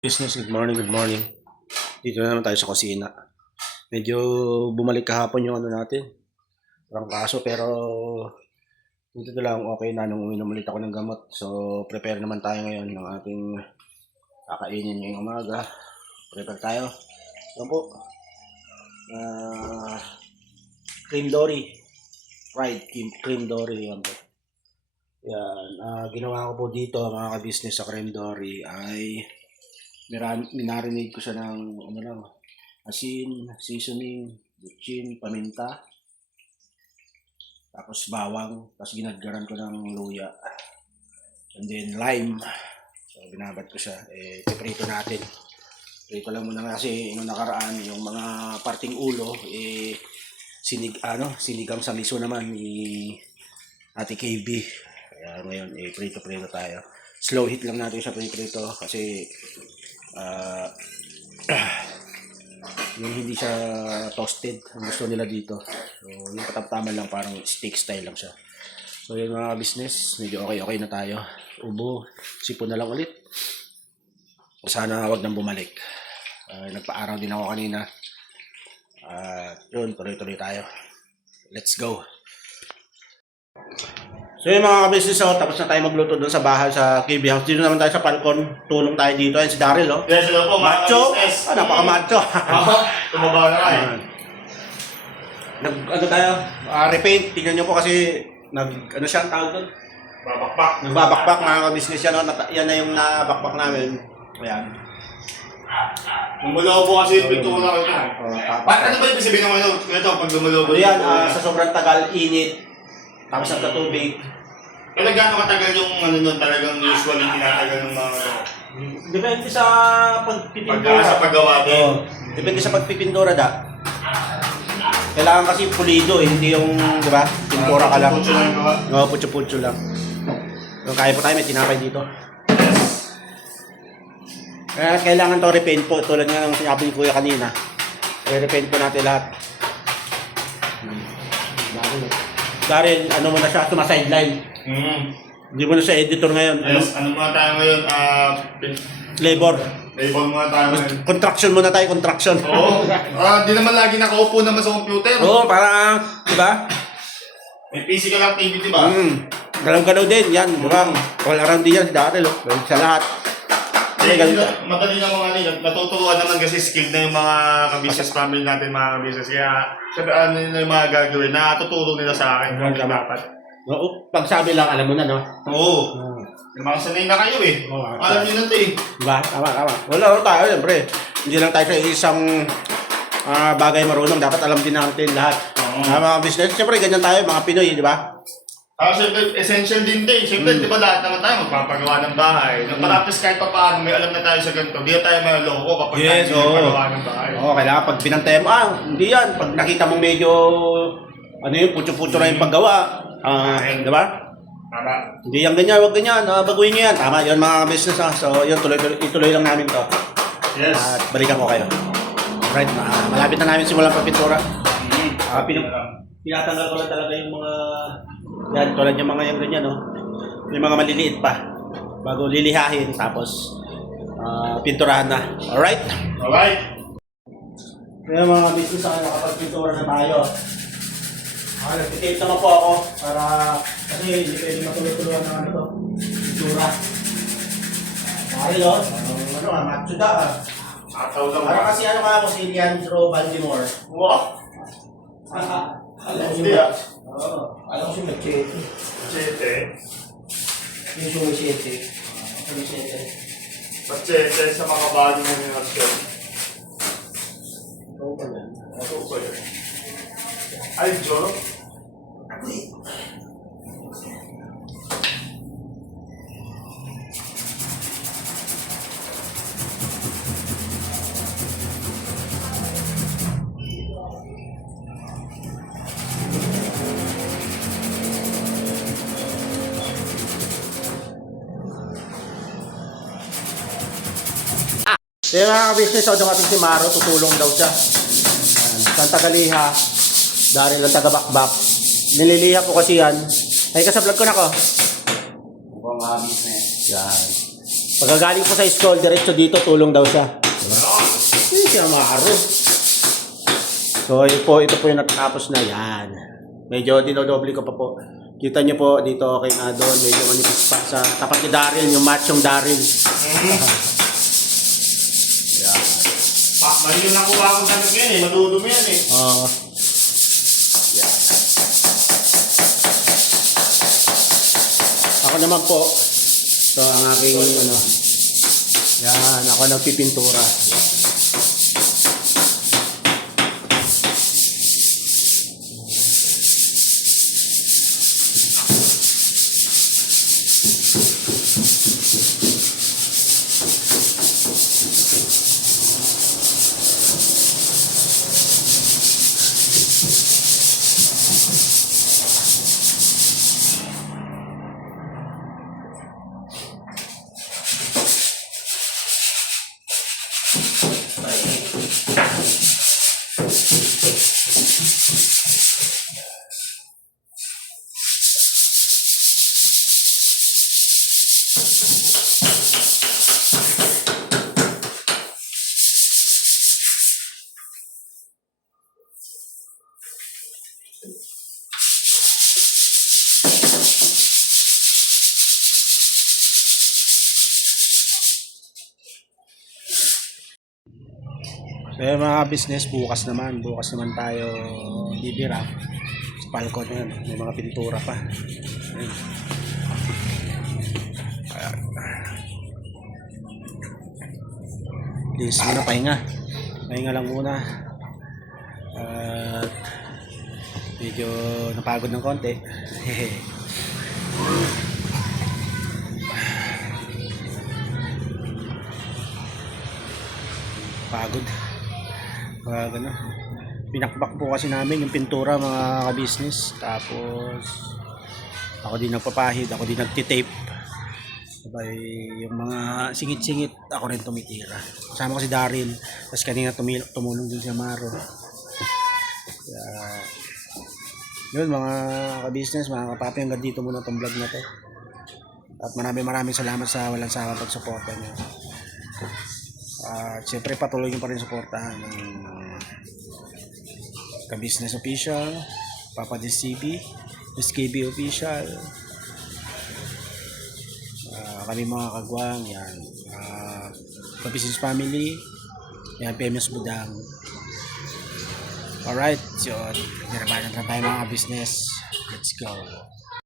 Business, good morning, good morning. Dito na naman tayo sa kusina. Medyo bumalik kahapon yung ano natin. Parang kaso pero dito na lang okay na nung uminom ulit ako ng gamot. So prepare naman tayo ngayon ng ating kakainin ngayong umaga. Prepare tayo. Ito po. Uh, Cream dory. Fried cream dory. Yan po. Yan. Ginawa ko po dito mga ka-business sa cream dory ay minarinate ko siya ng asin, seasoning, bitchin, paminta, tapos bawang, tapos ginadgaran ko ng luya, and then lime. So binabad ko siya, piprito natin. Prito lang muna kasi nung nakaraan yung mga parting ulo sinigang sa miso naman ni Ate KB. Kaya ngayon prito tayo. Slow heat lang natin siya prito kasi yung hindi siya toasted ang gusto nila dito. So yung pataptaman lang, parang steak style lang siya. So yung mga business, medyo okay na tayo. Ubo, sipon na lang ulit. Sana wag nang bumalik. Nagpa-araw din ako kanina. Yun, tuloy tayo. Let's go. So yung mga ka-business, tapos na tayo magluto doon sa bahay sa KB House. Dito naman tayo sa Falcon. Tulong tayo dito. Ayan si Daryl, oh. Yes, hello po, mga Macho. ka-business. Napaka-macho. Tumabaw na kayo. Tayo? Repaint. Tingnan nyo po kasi ano siya ang tawag doon? Babakbak. Nagbabakbak mga ka-business yan. Yan na yung nabakbak namin. Ayan. Lumulobo kasi yung pintura ko ito. Ano ba yung sabihin ng ito pag lumulobo? Ayan, sa sobrang tagal, init. Tapos ang katubig. Kaya gaano katagal yung ano nun talagang usually tinatagal ng mga ito? Depende sa pagpipintura. Sa paggawa din. Depende sa pagpipintura da. Kailangan kasi pulido hindi yung, di ba? Pintura ka lang. Putyo lang yung gawa. Oo, putyo lang. So, kaya po tayo, may tinapay dito. Kaya kailangan to repaint po, tulad nga ng sinabi ni Kuya kanina. I-repaint po natin lahat. Daryl, ano mo na siya, sumasideline. Hindi mo na siya editor ngayon. Yes, ano muna tayo ngayon? Labor. Labor muna tayo ngayon. Contraction muna tayo, contraction. Oo. Di naman lagi nakaupo naman sa computer. Oo, para, di ba? May physical activity ba? Galaw-galaw din, yan, di ba? All around din yan si Daryl, sa lahat. Madali na mga natuturuan naman kasi skilled na yung mga ka-business family natin, mga ka-business. Kaya ano nila yung mga gagawin, natuturo nila sa akin. Dapat. Oo, pag sabi lang, alam mo na, no? Oo. Yung mga sanay na kayo eh. Alam nyo na ito eh. Diba? Tama. Wala tayo, siyempre. Hindi lang tayo sa isang bagay marunong. Dapat alam din natin lahat. Mga business, siyempre ganyan tayo, mga Pinoy, di ba? Siyempre, essential din din. Siyempre, di ba lahat naman tayo magpapagawa ng bahay. Nang parapis kahit pa paano, may alam na tayo sa ganito. Di na tayo maloko kapag tayo magpapagawa ng bahay. Oo, kailangan pag pinantay mo, hindi yan. Pag nakita mo medyo, putyo-putyo na yung paggawa. Di ba? Tama. Hindi yan ganyan, wag ganyan. Baguhin nyo yan. Tama, yun mga business. So, yun, ituloy lang namin to. Yes. At balikan ko kayo. Right, malapit na namin simulan pagpintura. Tinatanggal ko lang talaga yung mga yan, tulad yung mga yung ganyan, no? Yung mga maliliit pa bago lilihahin, tapos pinturahan na. Alright? Kaya mga business, nakapagpintura na tayo. Nagtitape naman po ako para kasi hindi pwede matuloy-tuloy ng ano to, pintura. Dahil macho da para kasi ako si Leandro Baltimore. Wow! Alam ko siya mag-chete. Machete? Yung sumishete. Machete sa mga bagong generasyon. Oo pa yan. Ito ko yun. Ay, Joro? Kaya mga ka-business, dumating si Maro, tutulong daw siya. Saan tagaliha, Daryl ang taga-bakbak. Nililiha ko kasi yan. Ay ka sa vlog ko na ko. Mukhang mga business. Yan. Pagkagaling po sa school, diretso dito, tulong daw siya. Hindi siya maro. So, ito po yung natapos na yan. Medyo dinodoble ko pa po. Kita niyo po dito, okay na doon. Medyo manipis pa sa tapat ni Daryl, yung machong Daryl. Yan. Mali yung nakuha akong damit yan eh. Madudumi yan eh. Oo. Yan. Ako naman po, ito ang aking ano. Yan, ako nagpipintura. Yan. So yung mga business, bukas naman tayo bibira sa balcony na yan. May mga pintura pa. Ayan. Ayan. Please muna pahinga lang muna. At medyo napagod ng konti. Pagod. Ano, pinakbak po kasi namin yung pintura mga ka-business. Tapos ako din nagpapahid, ako din nagtitape. Sabay yung mga singit-singit, ako rin tumitira. Kasama ko si Daryl. Tapos kanina tumulong din si Amaro. Kaya, yun mga ka-business, mga kapapi, hanggang dito muna itong vlog na to. At maraming salamat sa walang sawang pagsuporta niyo. At siyempre patuloy nyo pa rin suportahan ng Ka-Business Official, Papa DCB, SKB Official, kami mga kagwang, yan, Ka-Business Family, yan, PMS Budang. Alright, so, nirabanan na tayo mga business. Let's go.